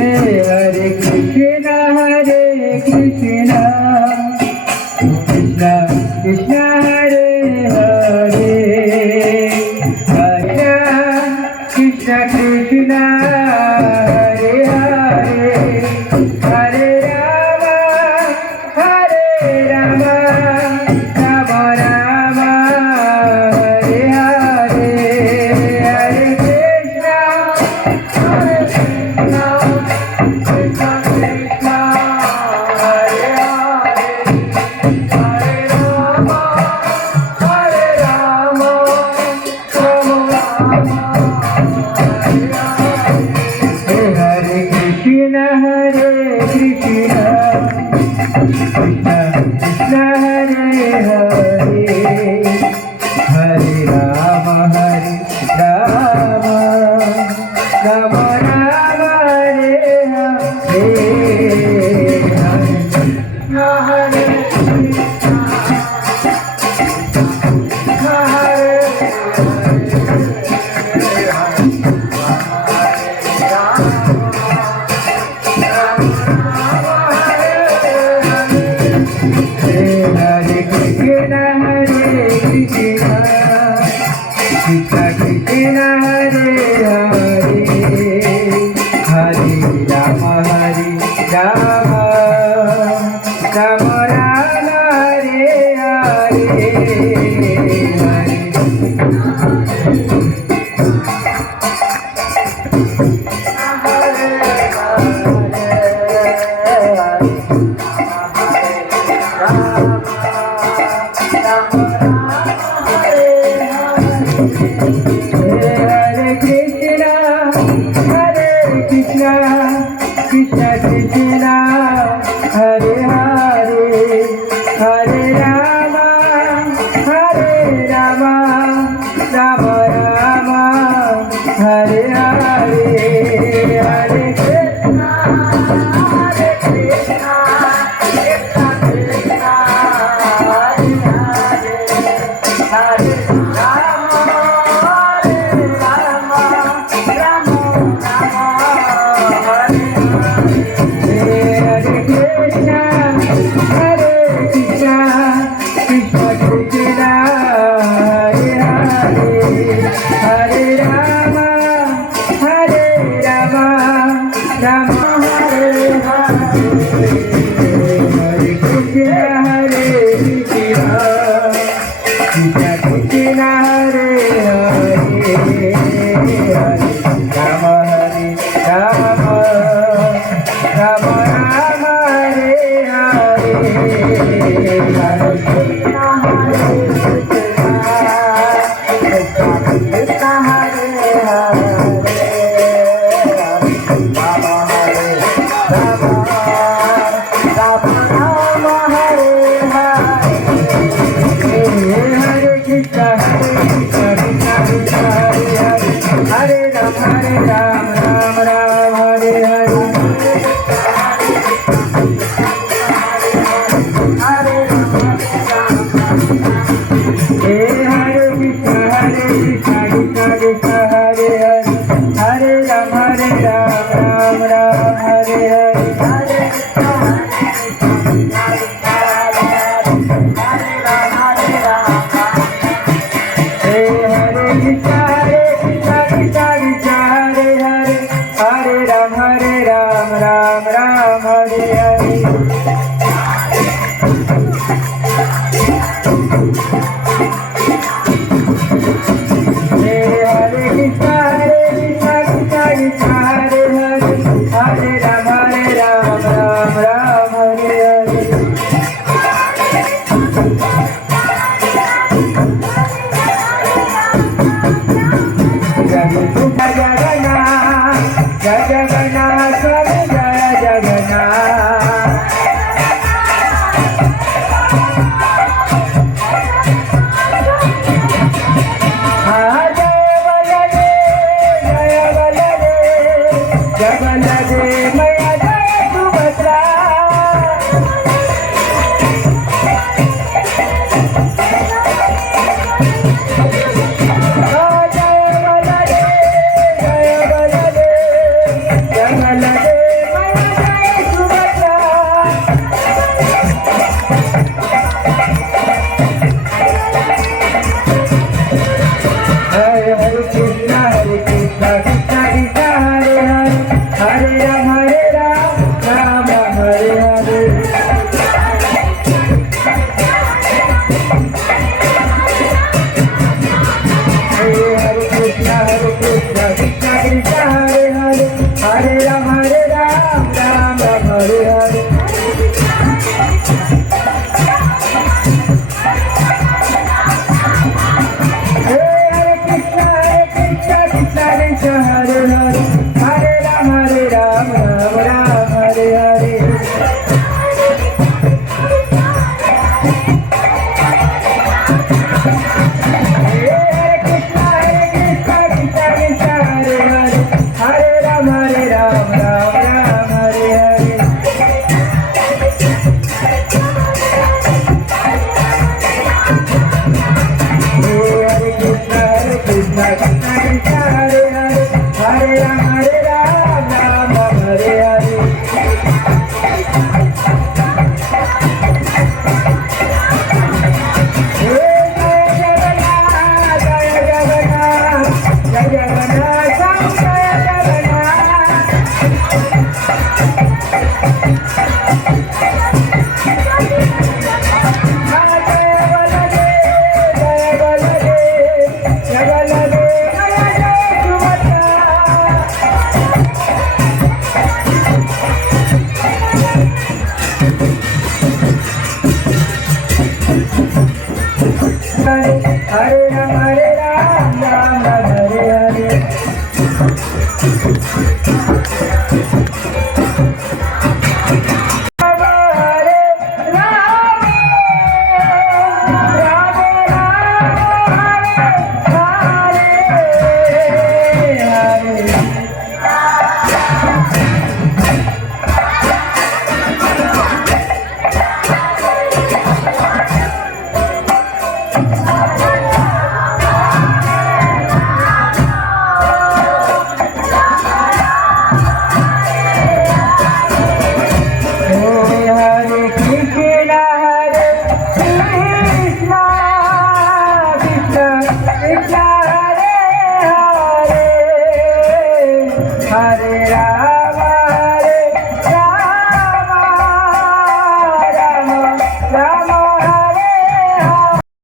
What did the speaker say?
Hare Krishna Krishna Krishna Hare Hare Hare Krishna Krishna Hare Hare Hare Rama Hare Rama Rama Rama Hare Hare Hare Krishna Hare Krishna Krishna Krishna Hare Hare Hare Rama Hare Rama Rama Rama Hare Krishna Krishna Krishna Hare Hare Hare Rama Rama Rama Hare Hare Hare Krishna Krishna Krishna Hare Hare Hare Rama Rama Rama Rama Hare Hare Hare Krishna Krishna Krishna Hare Hare Hare Rama Rama Rama Rama Hare Hare Hare Krishna Krishna Krishna Hare Hare Hare Rama Rama Rama Hare Hare Krishna Krishna Krishna Hare Hare Hare Rama Rama Rama Hare Hare Hare Krishna Krishna Krishna Hare Hare Hare Rama Rama Rama Rama Hare Hare Hare Krishna Krishna Hare Hare Rama Hare Rama Rama Rama Hare Hare Hare Krishna Krishna Krishna Hare Hare Hare Rama Rama Rama Hare Hare Hare Krishna Krishna Krishna Hare Hare Hare Rama Rama Rama Hare Hare Hare Ram Ram Hare Hare Hare Krishna Krishna Krishna Hare Hare Hare Ram Ram Ram Hare Hare Jai Jagannath Swami Jai Jagannath Jagannath Maya Jai Subhadra Jai Balade Ram, Ram Ram, Hare Hare. Hare Krishna, Krishna Krishna, Hare Hare. Hare Ram, Ram Ram, Hare Hare. Hare Ram, Ram Ram, Hare Hare. Krishna